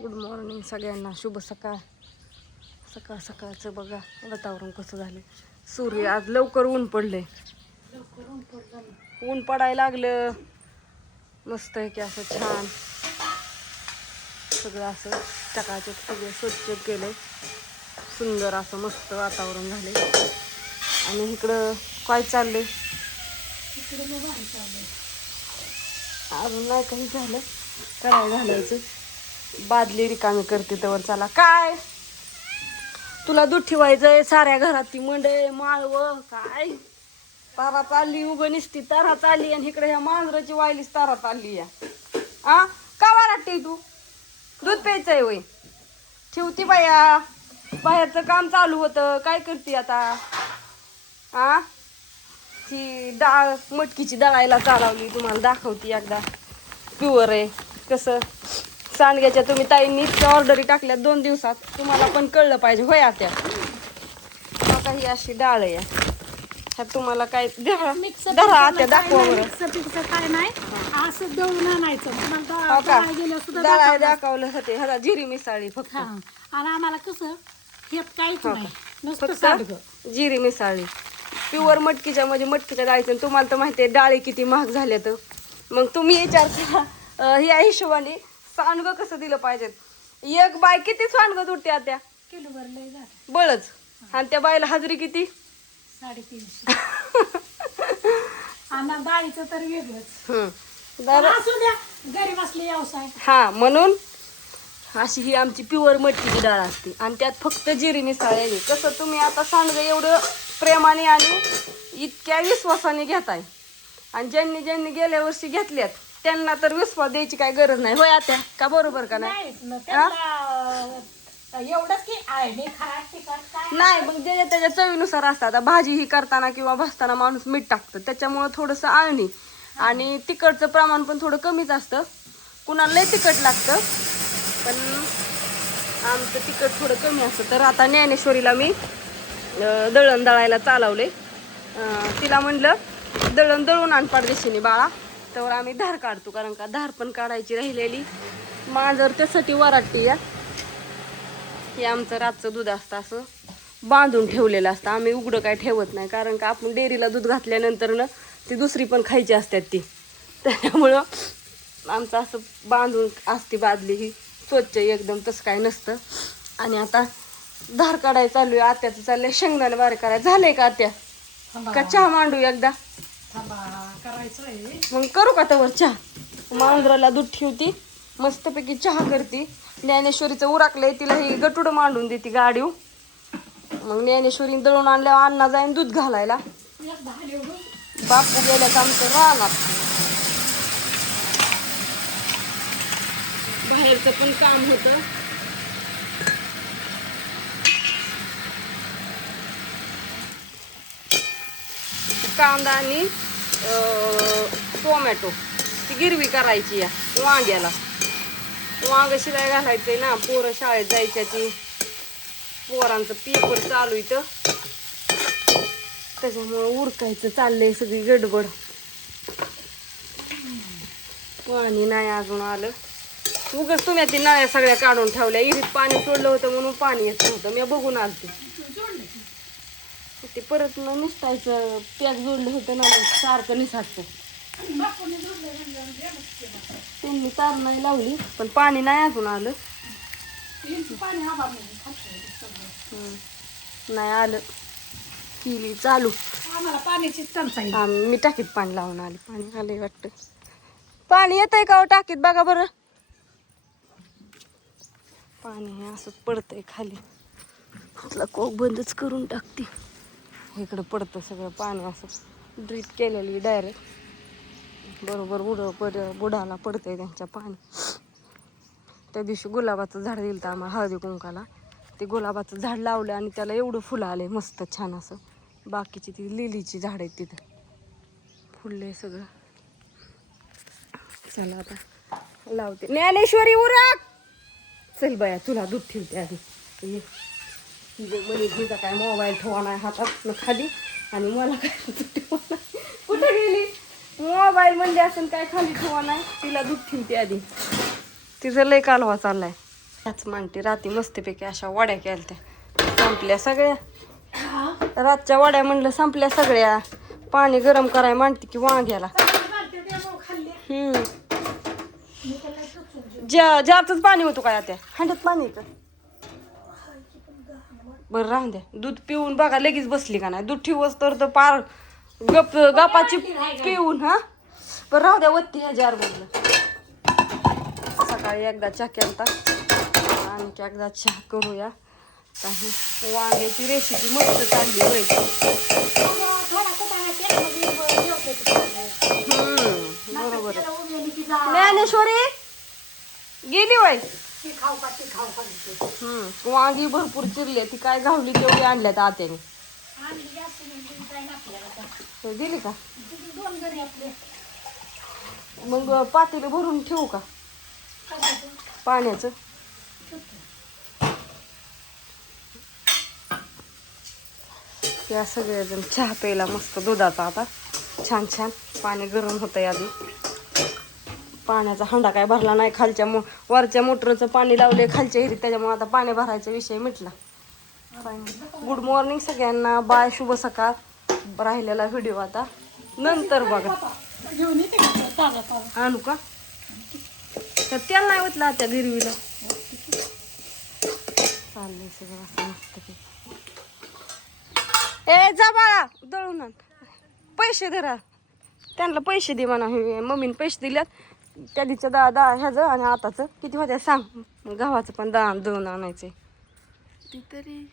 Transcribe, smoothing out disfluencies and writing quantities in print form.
Good morning सगळ्यांना, शुभ सकाळ. सकाळ सकाळचं बघा वातावरण कसं झालं. सूर्य आज लवकर ऊन पडले, ऊन पडायला लागलं. मस्त आहे की असं छान सगळं असं चकाचक सगळं स्वच्छ केलंय. सुंदर असं मस्त वातावरण झाले. आणि इकडं काय चाललंय? अजून नाही काही झालं, कढाई घालायचं. बादली रिकामी करते तर चला. काय तुला दूध ठेवायचंय? साऱ्या घरात ती मंडई माळव काय तारा चालली, उग निसती तारा चालली. आणि इकडे ह्या मांजराची वायलीच तारा चालली या. आ का वाटते तू? दूध प्यायचंय वय? ठेवती बाया, बाहेरचं काम चालू होतं. काय करते आता? आ ती डाळ मटकीची दळायला चालवली, तुम्हाला दाखवती एकदा. प्युअर आहे कसं सांडग्याच्या. तुम्ही ताईंनी इतक्या ऑर्डरी टाकल्या 2 दिवसात, तुम्हाला पण कळलं पाहिजे होय आत्या. आता ही अशी डाळ आहे. ह्यात तुम्हाला काय धरा आत्या, दाखवा बरं. काय नाही असं दळून आणायचं. डाळ दाखवलं होते. ह्याला जिरी मिसाळी फक्त. आणि आम्हाला कसं हे काहीच नाही, नुसतं फक्त सांडगं. जिरी मिसाळी प्युअर मटकीच्या, म्हणजे मटकीच्या डाळीचं. तुम्हाला तर माहिती आहे डाळी किती महाग झाल्या. तर मग तुम्ही विचारता ह्या हिशोबाने सांडगं कसं दिलं पाहिजे. एक बाय किती सांडगं उठते आता? किलो भरलंय झालं बळच. आणि त्या बायला हजरी किती? 350. आणि डाळीचं तर वेगळंच. बरं असू द्या, गरीब असले व्यवसाय. हा, म्हणून अशी ही आमची प्युअर मटकीची डाळ असते. आणि त्यात फक्त जिरी मिसळलेली. कसं तुम्ही आता सांडगं एवढं प्रेमाने आणि इतक्या विश्वासाने घेताय. आणि ज्यांनी ज्यांनी गेल्या वर्षी घेतल्यात त्यांना तर विश्वास द्यायची काय गरज नाही होय आत्या, का बरोबर का नाही? एवढंच की आहे खराब तिखट काय नाही, मग जे त्याच्या चवीनुसार असतात. आता भाजी ही करताना किंवा भाजताना माणूस मीठ टाकतं, त्याच्यामुळं थोडंसं आळणी आणि तिखटचं प्रमाण पण थोडं कमीच असतं. कुणाला लय तिखट लागतं, पण आमचं तिखट थोडं कमी असतं. तर आता ज्ञानेश्वरीला मी दळण दळायला चालवले. तिला म्हणलं दळण दळून आण पाडदेशीने बाळा. तर आम्ही धार काढतो, कारण का धार पण काढायची राहिलेली. मांजर त्यासाठी वराटते या. हे आमचं रातचं दूध असतं, असं बांधून ठेवलेलं असतं. आम्ही उघडं काय ठेवत नाही, कारण का आपण डेअरीला दूध घातल्यानंतर ना ती दुसरी पण खायची असतात ती. त्याच्यामुळं आमचं असं बांधून असते बादली ही स्वच्छ एकदम, तसं काय नसतं. आणि आता धार काढायला चालू आहे. आत्याचं चाललंय शेंगदाणे बारे करायचं. झालंय का आत्या? का चहा मांडू एकदा? मग करू का तवर चहा? मांजराला दूध ठेवती, मस्तपैकी चहा करते. ज्ञानेश्वरीचं उराकलंय, तिला ही गटुडं मांडून देते गाडीव. मग ज्ञानेश्वरी दळून आणल्यावर अण्णा जाईन दूध घालायला. बापू गेल्यात आमचं रानात. बाहेरचं पण काम होतं. कांदा आणि टोमॅटो ती गिरवी करायची या वांग्याला. वांग शिलाई घालायचंय ना, पोरं शाळेत जायच्या. ती पोरांचं पेपर चालू इथं, त्याच्यामुळं उरकायचं चाललंय सगळी गडबड. पाणी नाही अजून आलं. उगाच तुम्ही ती नळ्या सगळ्या काढून ठेवल्या. इरीत पाणी सोडलं होतं म्हणून पाणी येत नव्हतं. मी बघून आलते ते. परत न निसटायचं पॅक जोडलं होतं ना, मग सारखं निसाटतं. त्यांनी तार नाही लावली, पण पाणी नाही अजून आलं. नाही आलं. केली चालू. आम्हाला पाण्याची टंचाई. मी टाकीत पाणी लावून आली. पाणी आलंय वाटतं. पाणी येत आहे का टाकीत? बघा बरं. पाणी हे असंच पडतंय खाली. आपला कोक बंदच करून टाकते. इकडं पडतं सगळं पाणी असं ड्रीप केलेली डायरेक्ट बरोबर बुडाला पडतंय त्यांच्या पाणी. त्या दिवशी गुलाबाचं झाड दिलं तर आम्हाला हळदी कुंकाला. ते गुलाबाचं झाड लावलं आणि त्याला एवढं फुलं आले मस्त छान असं. बाकीची ती लिलीची झाड आहेत तिथं फुलले सगळं. चला आता लावते. ज्ञानेश्वरी उरक. चल बाया, तुला दूध ठेवते आधी. तिचा काय मोबाईल ठेवा नाही हातात न खाली, आणि मला काय दूध ठेवा नाही. कुठे गेली? मोबाईल म्हणजे असं काय खाली ठेवा नाही. तिला दूध ठेवते आधी. तिचं लय कालवा चाललाय. ह्याच मांडते राती मस्तपैकी अशा वड्या केल्या त्या संपल्या सगळ्या. रातच्या वड्या म्हणलं संपल्या सगळ्या. पाणी गरम करायला मांडते की वांग्याला. जारच पाणी होतं काय आता हांड्यात पाणी येतं. बरं राहून द्या. दूध पिऊन बघा लगेच बसली का नाही. दूध ठेवच तर पार गपाची पिऊन. हा बरं राहू द्या. वत्ती ह्या जार मधलं. सकाळी एकदा चहा केलता आणि एकदा चहा करूया. काही वांग्याची रेसिपी मस्त चालली व्हायची. बरोबर आहे. ज्ञानेश्वरी गेली वय. वांगी भरपूर चिरली. ती काय घावली तेवढी आणल्यात आत्याने. गेली का मग पातेलं भरून ठेवू का पाण्याचं. या सगळेजण चहा प्यायला मस्त दुधाचा आता छान छान. पाणी गरम होतंय आधी. पाण्याचा हंडा काय भरला नाही. खालच्या वरच्या मोटरचं पाणी लावले खालच्या हिरीत त्याच्यामुळे आता पाणी भरायचा विषय मिटला. गुड मॉर्निंग सगळ्यांना. बाय शुभ सकाळ. राहिलेला व्हिडिओ आता नंतर बघा. आणू का तर तेल नाही होतला त्या गिरवीला. चाललंय सगळं असं मस्त. ए जा बाळा दळून आण. पैसे धरा त्यांना पैसे दे म्हणा. मम्मीने पैसे दिल्यात त्या दिवचं ह्याचं आणि आताचं किती होत्या सांग. गव्हाचं पण दळून आणायचंय. ती तरी